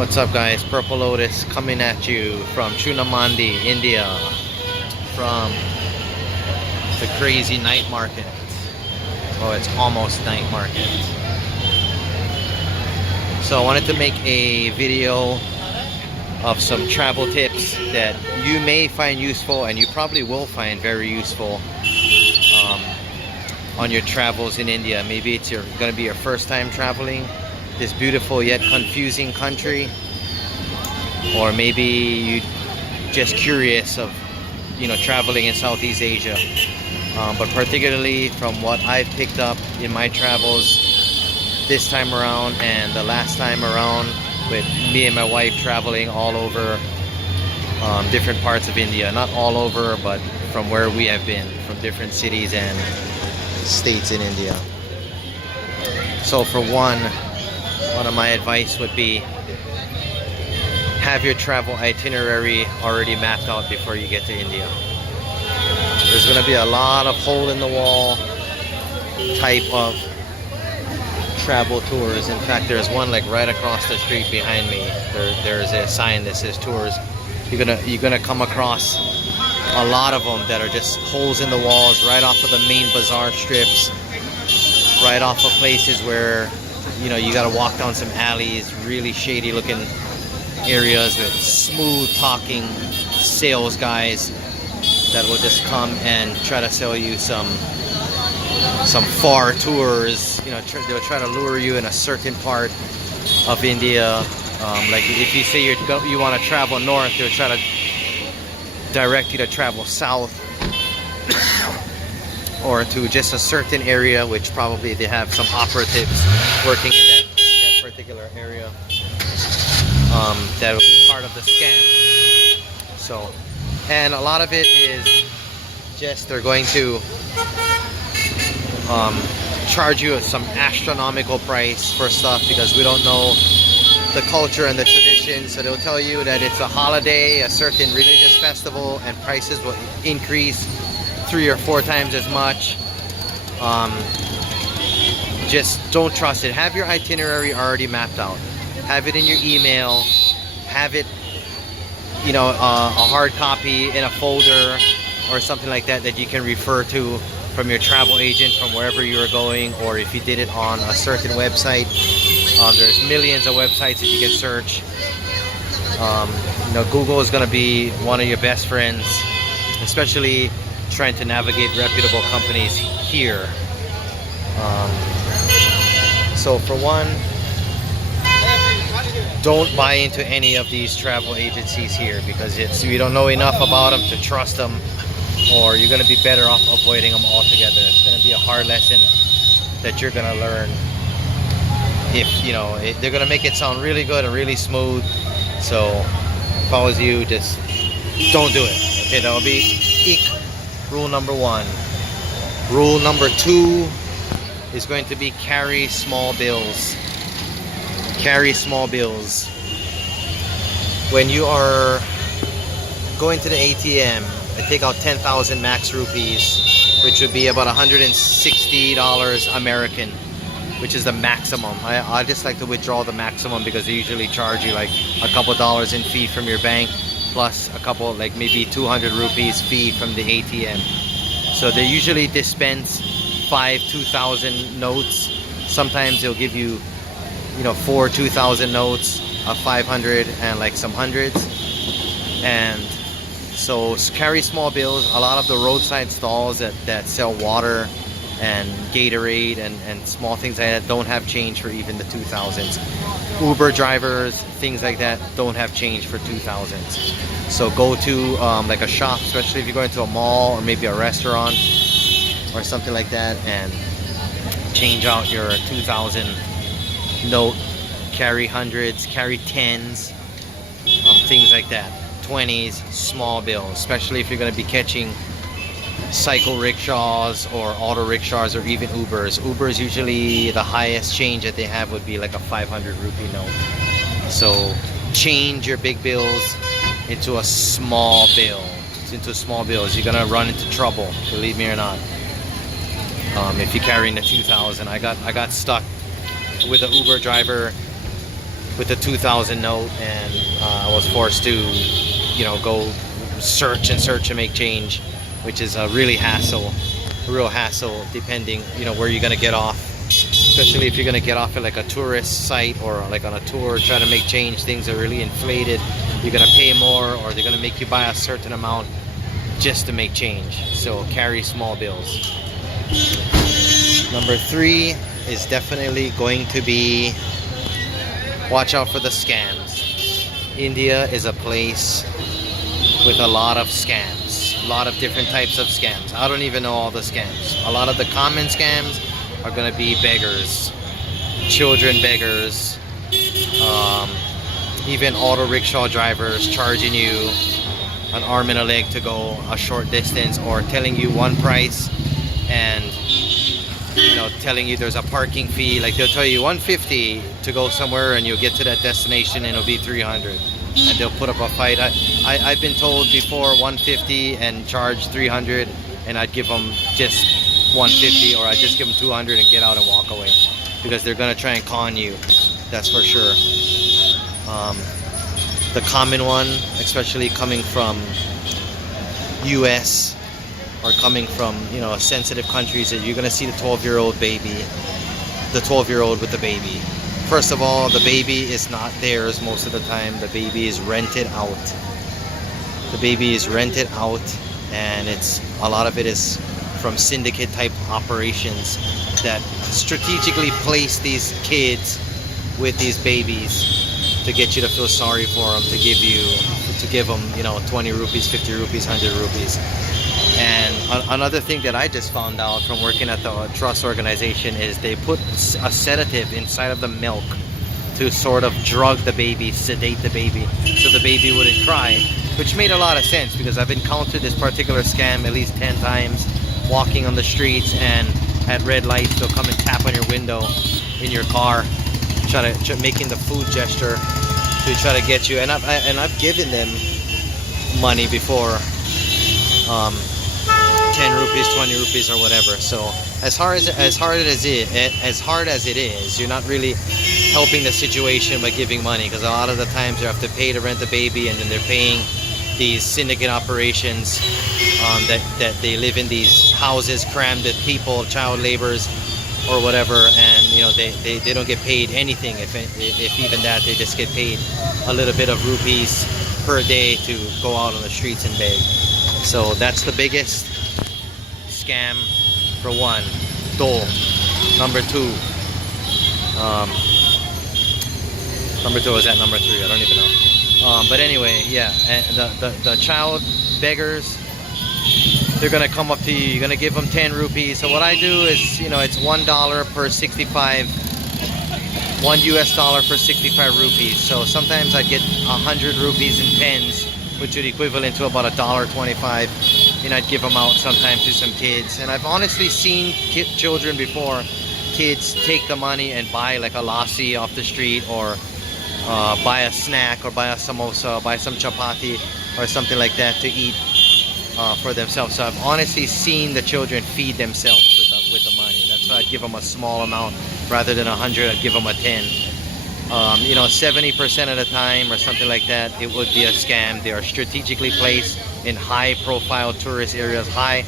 What's up guys, Purple Lotus coming at you from Chunamandi, India, from the crazy night market. Oh, it's almost night market. So I wanted to make a video of some travel tips that you may find useful, and you probably will find very useful on your travels in India. Maybe it's going to be your first time traveling this beautiful yet confusing country, or maybe you just curious of traveling in Southeast Asia, but particularly from what I've picked up in my travels this time around and the last time around, with me and my wife traveling all over different parts of India. Not all over, but from where we have been, from different cities and states in India. So for one of my advice would be, have your travel itinerary already mapped out before you get to India. There's going to be a lot of hole in the wall type of travel tours. In fact, there's one like right across the street behind me. There's a sign that says tours. You're gonna come across a lot of them that are just holes in the walls right off of the main bazaar strips, right off of places where you got to walk down some alleys, really shady looking areas with smooth talking sales guys that will just come and try to sell you some far tours. They'll try to lure you in a certain part of India. Like if you say you want to travel north, they'll try to direct you to travel south or to just a certain area, which probably they have some operatives working in that particular area. That will be part of the scam. So, and a lot of it is just they're going to charge you some astronomical price for stuff because we don't know the culture and the tradition. So they'll tell you that it's a holiday, a certain religious festival, and prices will increase 3 or 4 times as much. Just don't trust it. Have your itinerary already mapped out. Have it in your email. Have it, a hard copy in a folder or something like that that you can refer to from your travel agent from wherever you are going, or if you did it on a certain website. There's millions of websites that you can search. Google is going to be one of your best friends, especially trying to navigate reputable companies here. So for one, don't buy into any of these travel agencies here because you don't know enough about them to trust them, or you're going to be better off avoiding them altogether. It's going to be a hard lesson that you're going to learn. If they're going to make it sound really good and really smooth. So if I was you, just don't do it. Okay, that will be rule number 1. Rule number 2 is going to be carry small bills. Carry small bills. When you are going to the ATM, I take out 10,000 max rupees, which would be about $160 American, which is the maximum. I just like to withdraw the maximum because they usually charge you like a couple dollars in fee from your bank, plus a couple, like maybe 200 rupees fee from the ATM. So they usually dispense 5 2,000 notes. Sometimes they'll give you 4 2,000 notes of 500 and like some hundreds. And so carry small bills. A lot of the roadside stalls that sell water and Gatorade and small things like that don't have change for even the 2,000s. Uber drivers, things like that, don't have change for 2,000s. So go to like a shop, especially if you're going to a mall or maybe a restaurant or something like that, and change out your 2,000 note. Carry hundreds, carry 10s, things like that. 20s, small bills, especially if you're going to be catching cycle rickshaws or auto rickshaws or even Ubers. Ubers, usually the highest change that they have would be like a 500 rupee note. So change your big bills into a small bill. Into small bills. You're gonna run into trouble, believe me or not. If you're carrying the 2,000. I got stuck with an Uber driver with the 2000 note, and I was forced to, you know, go search and make change, which is a really real hassle, depending, you know, where you're gonna get off. Especially if you're gonna get off at like a tourist site or like on a tour trying to make change, things are really inflated. You're gonna pay more, or they're gonna make you buy a certain amount just to make change. So carry small bills. Number 3 is definitely going to be watch out for the scams. India is a place with a lot of scams, a lot of different types of scams. I don't even know all the scams. A lot of the common scams are going to be beggars, children beggars, even auto rickshaw drivers charging you an arm and a leg to go a short distance, or telling you one price and, you know, telling you there's a parking fee. Like they'll tell you 150 to go somewhere, and you'll get to that destination and it'll be 300, and they'll put up a fight. I've been told before 150 and charge 300, and I'd give them just 150, or I just give them 200 and get out and walk away, because they're gonna try and con you, that's for sure. The common one, especially coming from US or coming from, you know, sensitive countries, is you're gonna see the 12-year-old baby, the 12-year-old with the baby. First of all, the baby is not theirs most of the time. The baby is rented out. The baby is rented out, and it's a lot of it is from syndicate type operations that strategically place these kids with these babies to get you to feel sorry for them, to give them, you know, 20 rupees, 50 rupees, 100 rupees. And another thing that I just found out from working at the trust organization is they put a sedative inside of the milk to sort of drug the baby, sedate the baby, so the baby wouldn't cry, which made a lot of sense, because I've encountered this particular scam at least 10 times walking on the streets, and at red lights they'll come and tap on your window in your car, making the food gesture to try to get you. And I've given them money before, 10 rupees, 20 rupees, or whatever. So as hard as it is, you're not really helping the situation by giving money, because a lot of the times you have to pay to rent the baby, and then they're paying these syndicate operations that they live in these houses crammed with people, child laborers or whatever, and you know they don't get paid anything, if even that. They just get paid a little bit of rupees per day to go out on the streets and beg. So that's the biggest scam for one. Dole. Number 2 is at number 3, I don't even know. But anyway, yeah, and the child beggars, they're gonna come up to you, you're gonna give them 10 rupees. So what I do is, you know, it's $1 per 65, $1 US per 65 rupees. So sometimes I get 100 rupees in pens, which would equivalent to about $1.25, and I'd give them out sometimes to some kids. And I've honestly seen children before, kids take the money and buy like a lassi off the street, or buy a snack, or buy a samosa, buy some chapati or something like that to eat for themselves. So I've honestly seen the children feed themselves with the money. That's why I'd give them a small amount rather than 100. I'd give them a 10. You know, 70% of the time or something like that, it would be a scam. They are strategically placed in high-profile tourist areas, high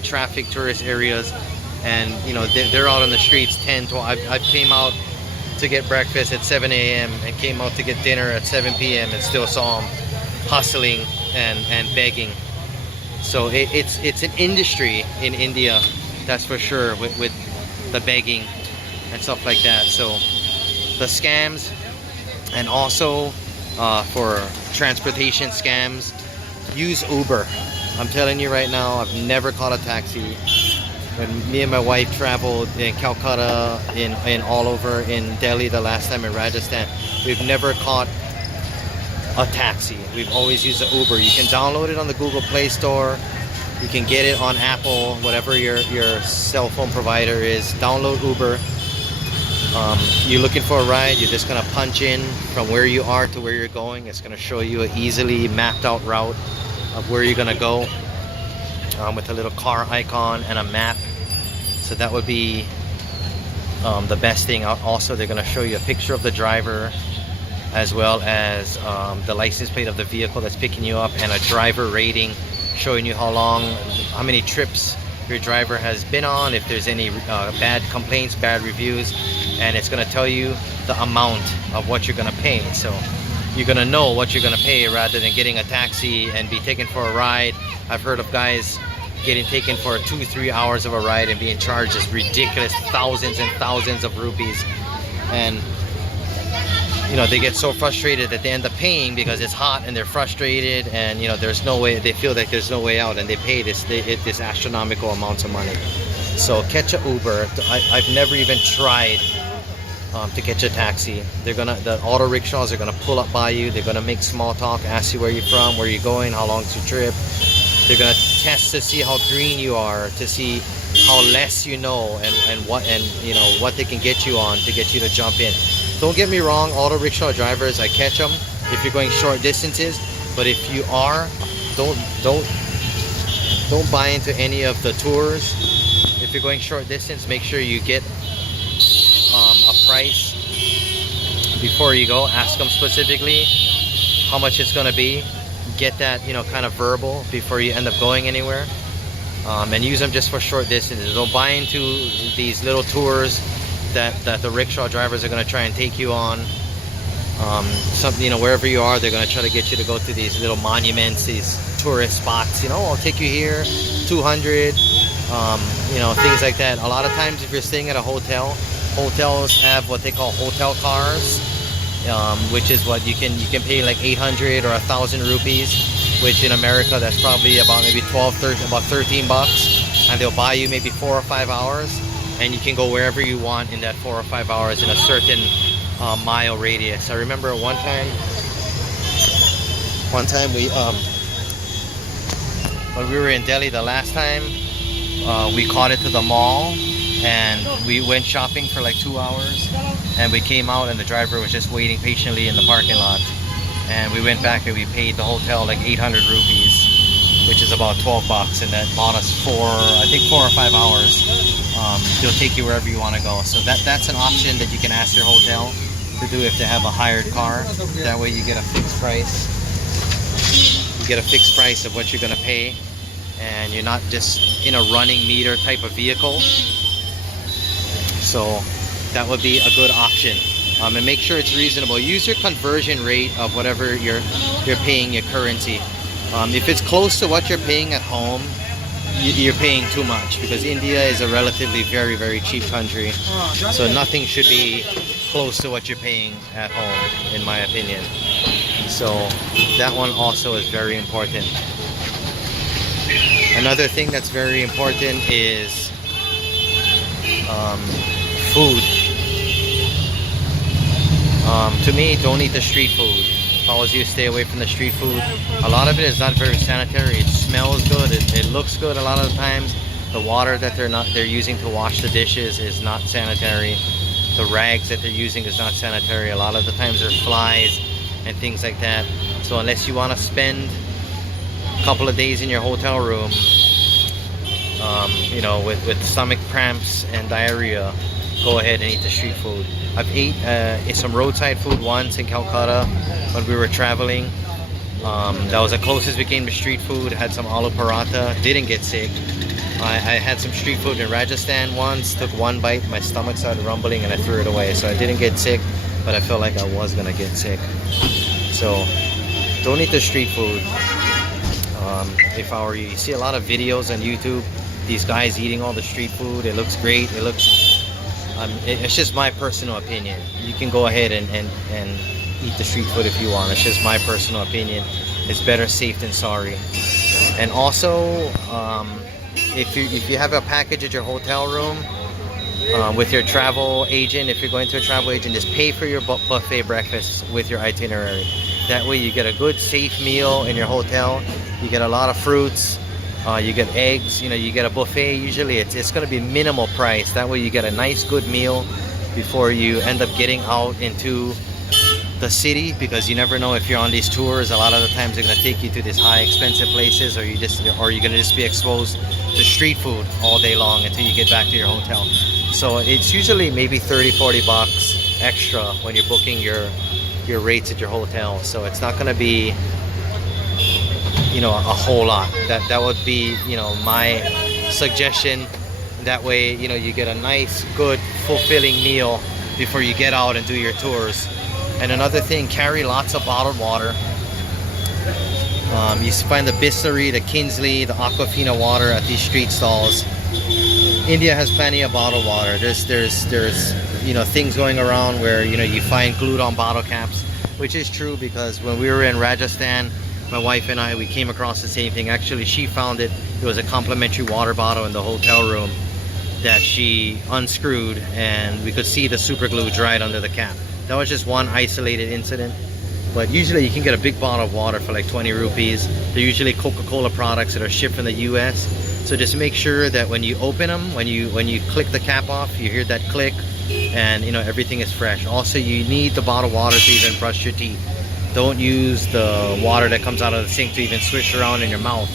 traffic tourist areas, and you know they're out on the streets 10, 12. I came out to get breakfast at 7 a.m. and came out to get dinner at 7 p.m. and still saw them hustling and begging. So it's an industry in India, that's for sure, with the begging and stuff like that. So the scams, and also for transportation scams, use Uber. I'm telling you right now, I've never caught a taxi. When me and my wife traveled in Calcutta, in all over in Delhi the last time, in Rajasthan, we've never caught a taxi. We've always used the Uber. You can download it on the Google Play Store. You can get it on Apple, whatever your cell phone provider is. Download Uber. You're looking for a ride, you're just gonna punch in from where you are to where you're going. It's gonna show you an easily mapped out route of where you're gonna go, with a little car icon and a map. So that would be the best thing. Also, they're gonna show you a picture of the driver, as well as the license plate of the vehicle that's picking you up, and a driver rating showing you how many trips your driver has been on, if there's any bad complaints, bad reviews, and it's going to tell you the amount of what you're going to pay. So you're going to know what you're going to pay rather than getting a taxi and be taken for a ride. I've heard of guys getting taken for 2-3 hours of a ride and being charged this ridiculous thousands and thousands of rupees, and you know, they get so frustrated that they end up paying because it's hot and they're frustrated, and you know, there's no way, they feel like there's no way out, and they pay this astronomical amounts of money. So catch a Uber. I've never even tried to catch a taxi. The auto rickshaws are gonna pull up by you. They're gonna make small talk, ask you where you're from, where you're going, how long's your trip. They're gonna test to see how green you are, to see how less you know, and you know what they can get you on to get you to jump in. Don't get me wrong, auto rickshaw drivers, I catch them if you're going short distances, but if you are, don't buy into any of the tours. If you're going short distance, make sure you get a price before you go. Ask them specifically how much it's going to be. Get that, you know, kind of verbal before you end up going anywhere, and use them just for short distances. Don't buy into these little tours that the rickshaw drivers are going to try and take you on. You know, wherever you are, they're going to try to get you to go to these little monuments, these tourist spots. You know, I'll take you here, 200, you know, things like that. A lot of times if you're staying at a hotel, hotels have what they call hotel cars, which is what you can pay like 800 or 1,000 rupees, which in America that's probably about maybe 13 bucks, and they'll buy you maybe 4 or 5 hours, and you can go wherever you want in that 4 or 5 hours in a certain mile radius. I remember one time we when we were in Delhi the last time, we caught it to the mall, and we went shopping for like 2 hours, and we came out and the driver was just waiting patiently in the parking lot, and we went back and we paid the hotel like 800 rupees, which is about 12 bucks, and that bought us 4 or 5 hours. They'll take you wherever you want to go. So that's an option that you can ask your hotel to do if they have a hired car. That way you get a fixed price. You get a fixed price of what you're going to pay, and you're not just in a running meter type of vehicle. So that would be a good option. And make sure it's reasonable. Use your conversion rate of whatever you're paying your currency. If it's close to what you're paying at home, you're paying too much, because India is a relatively very, very cheap country. So nothing should be close to what you're paying at home, in my opinion. So that one also is very important. Another thing that's very important is food. To me, don't eat the street food. If I was you, stay away from the street food. A lot of it is not very sanitary. It smells good. It looks good a lot of the times. The water that they're using to wash the dishes is not sanitary. The rags that they're using is not sanitary. A lot of the times there's flies and things like that. So unless you want to spend a couple of days in your hotel room, you know, with stomach cramps and diarrhea, go ahead and eat the street food. I've ate some roadside food once in Calcutta when we were traveling. That was the closest we came to street food. Had some aloo paratha, didn't get sick. I had some street food in Rajasthan once, took one bite, my stomach started rumbling and I threw it away. So I didn't get sick, but I felt like I was gonna get sick. So don't eat the street food. If I were you, you see a lot of videos on YouTube, these guys eating all the street food. It looks great. It looks it's just my personal opinion. You can go ahead and eat the street food if you want. It's just my personal opinion. It's better safe than sorry. And also, if you have a package at your hotel room with your travel agent, if you're going to a travel agent, just pay for your buffet breakfast with your itinerary. That way you get a good safe meal in your hotel. You get a lot of fruits. You get eggs, you know, you get a buffet. Usually it's going to be minimal price. That way you get a nice good meal before you end up getting out into the city, because you never know if you're on these tours. A lot of the times they're going to take you to these high expensive places, or you're going to just be exposed to street food all day long until you get back to your hotel. So it's usually maybe 30-40 bucks extra when you're booking your your rates at your hotel. So it's not going to be, you know, a whole lot. That would be, you know, my suggestion. That way, you know, you get a nice, good, fulfilling meal before you get out and do your tours. And another thing, carry lots of bottled water. You find the Bisleri, the Kinsley, the Aquafina water at these street stalls. India has plenty of bottled water. There's you know, things going around where, you know, you find glued on bottle caps, which is true, because when we were in Rajasthan, my wife and I, we came across the same thing. Actually, she found it. It was a complimentary water bottle in the hotel room that she unscrewed, and we could see the super glue dried under the cap. That was just one isolated incident. But usually you can get a big bottle of water for like 20 rupees. They're usually Coca-Cola products that are shipped from the US. So just make sure that when you open them, when you click the cap off, you hear that click, and you know, everything is fresh. Also, you need the bottled water to even brush your teeth. Don't use the water that comes out of the sink to even swish around in your mouth.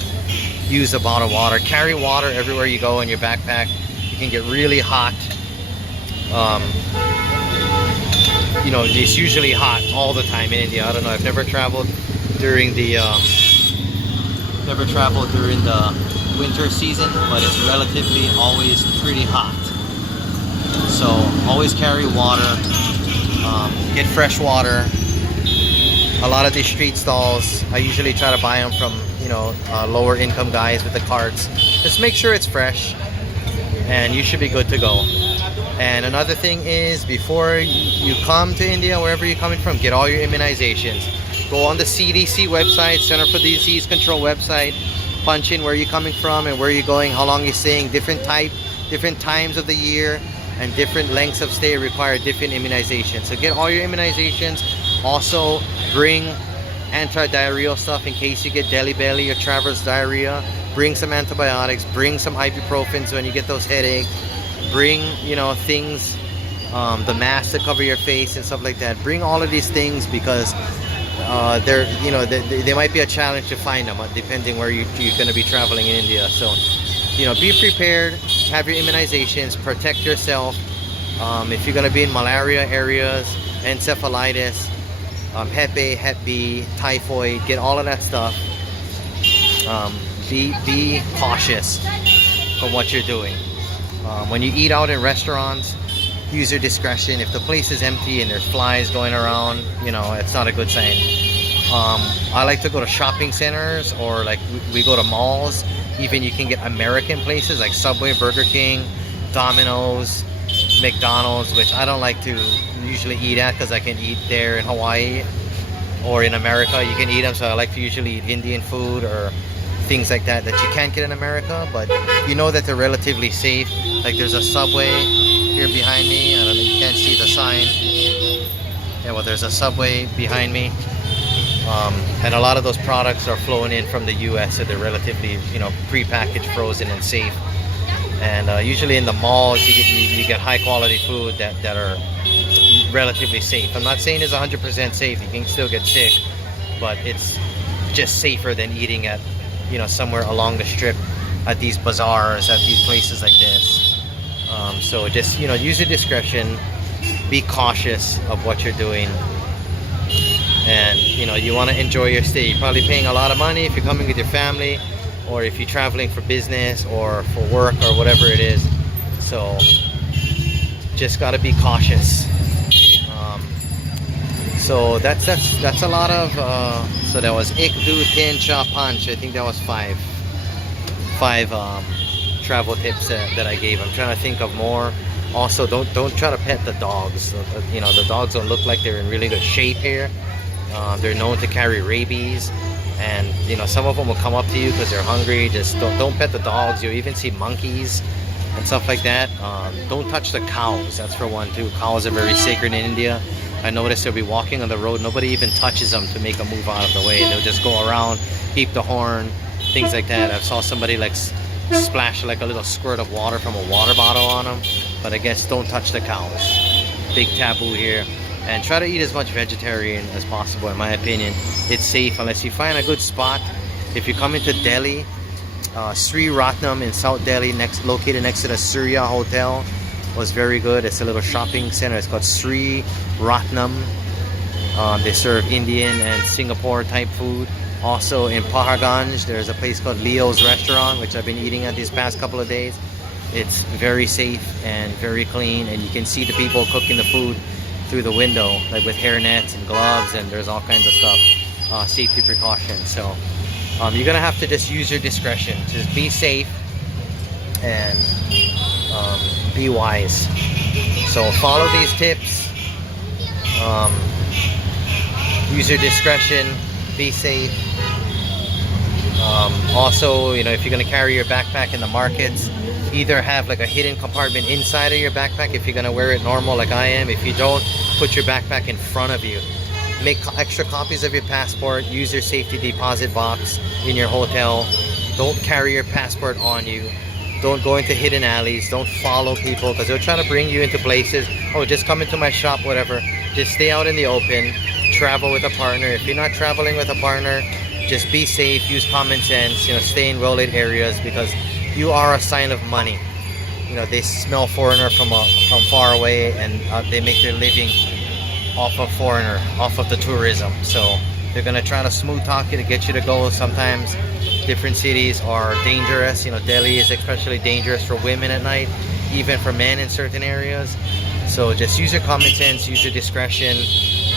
Use the bottled water. Carry water everywhere you go in your backpack. You can get really hot. You know, it's usually hot all the time in India. I don't know, I've never traveled during the winter season, but it's relatively always pretty hot. So always carry water, get fresh water. A lot of these street stalls, I usually try to buy them from, you know, lower income guys with the carts. Just make sure it's fresh, and you should be good to go. And another thing is, before you come to India, wherever you're coming from, get all your immunizations. Go on the CDC website, Center for Disease Control website, punch in where you're coming from and where you're going, how long you're staying, different times of the year, and different lengths of stay require different immunizations. So get all your immunizations. Also bring anti-diarrheal stuff in case you get Delhi belly or traveler's diarrhea. Bring some antibiotics, bring some ibuprofen when you get those headaches. Bring, you know, things, the mask to cover your face and stuff like that. Bring all of these things, because they're, you know, they might be a challenge to find them depending where you're going to be traveling in India. So, you know, be prepared, have your immunizations, protect yourself. If you're going to be in malaria areas, encephalitis, Hep A, Hep B, typhoid, get all of that stuff. Be cautious from what you're doing. When you eat out in restaurants, use your discretion. If the place is empty and there's flies going around, you know, it's not a good sign. I like to go to shopping centers, or like we go to malls. Even you can get American places like Subway, Burger King, Domino's, McDonald's, which I don't like to usually eat at because I can eat there in Hawaii or in America. You can eat them, so I like to usually eat Indian food or things like that you can't get in America, but you know that they're relatively safe. Like there's a Subway here behind me. I don't know, you can't see the sign. Yeah, well, there's a Subway behind me. And a lot of those products are flowing in from the US, so they're relatively, you know, pre-packaged, frozen, and safe. And usually in the malls, you get high quality food that are relatively safe. I'm not saying it's 100% safe. You can still get sick, but it's just safer than eating at, you know, somewhere along the strip, at these bazaars, at these places like this. So just, you know, use your discretion, be cautious of what you're doing, and you know, you want to enjoy your stay. You're probably paying a lot of money if you're coming with your family, or if you're traveling for business or for work or whatever it is. So just got to be cautious. So that's a lot of so that was ek, do, tin, cha, panch. I think that was five travel tips that I gave. I'm trying to think of more. Also, don't try to pet the dogs. You know, the dogs don't look like they're in really good shape here. They're known to carry rabies, and you know, some of them will come up to you because they're hungry. Just don't pet the dogs. You'll even see monkeys and stuff like that. Don't touch the cows. That's for one too. Cows are very sacred in India. I noticed they'll be walking on the road. Nobody even touches them to make them move out of the way. They'll just go around, beep the horn, things like that. I saw somebody like splash like a little squirt of water from a water bottle on them. But I guess don't touch the cows. Big taboo here. And try to eat as much vegetarian as possible, in my opinion. It's safe unless you find a good spot. If you come into Delhi, Sri Ratnam in South Delhi, located next to the Surya Hotel, was very good. It's a little shopping center. It's called Sri Ratnam. They serve Indian and Singapore type food. Also in Paharganj, there's a place called Leo's Restaurant, which I've been eating at these past couple of days. It's very safe and very clean, and you can see the people cooking the food through the window, like with hairnets and gloves, and there's all kinds of stuff, safety precautions. So you're gonna have to just use your discretion. Just be safe and be wise. So follow these tips. Use your discretion. Be safe. Also, you know, if you're going to carry your backpack in the markets, either have like a hidden compartment inside of your backpack if you're going to wear it normal like I am. If you don't, put your backpack in front of you. Make extra copies of your passport. Use your safety deposit box in your hotel. Don't carry your passport on you. Don't go into hidden alleys. Don't follow people because they'll try to bring you into places. Oh, just come into my shop, whatever. Just stay out in the open. Travel with a partner. If you're not traveling with a partner, just be safe. Use common sense. You know, stay in well-lit areas because you are a sign of money. You know, they smell foreigner from far away, and they make their living off of foreigner, off of the tourism. So they're gonna try to smooth talk you to get you to go. Sometimes different cities are dangerous. You know, Delhi is especially dangerous for women at night, even for men in certain areas. So just use your common sense, use your discretion,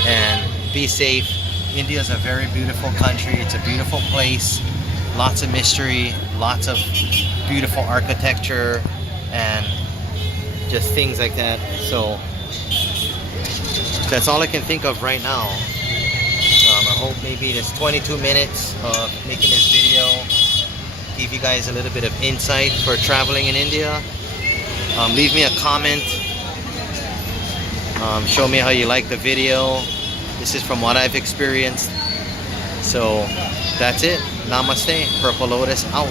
and be safe. India is a very beautiful country. It's a beautiful place. Lots of mystery, lots of beautiful architecture, and just things like that. So that's all I can think of right now. I hope maybe this 22 minutes of making this video give you guys a little bit of insight for traveling in India. Leave me a comment. Show me how you like the video. This is from what I've experienced. So that's it. Namaste. Purple Lotus out.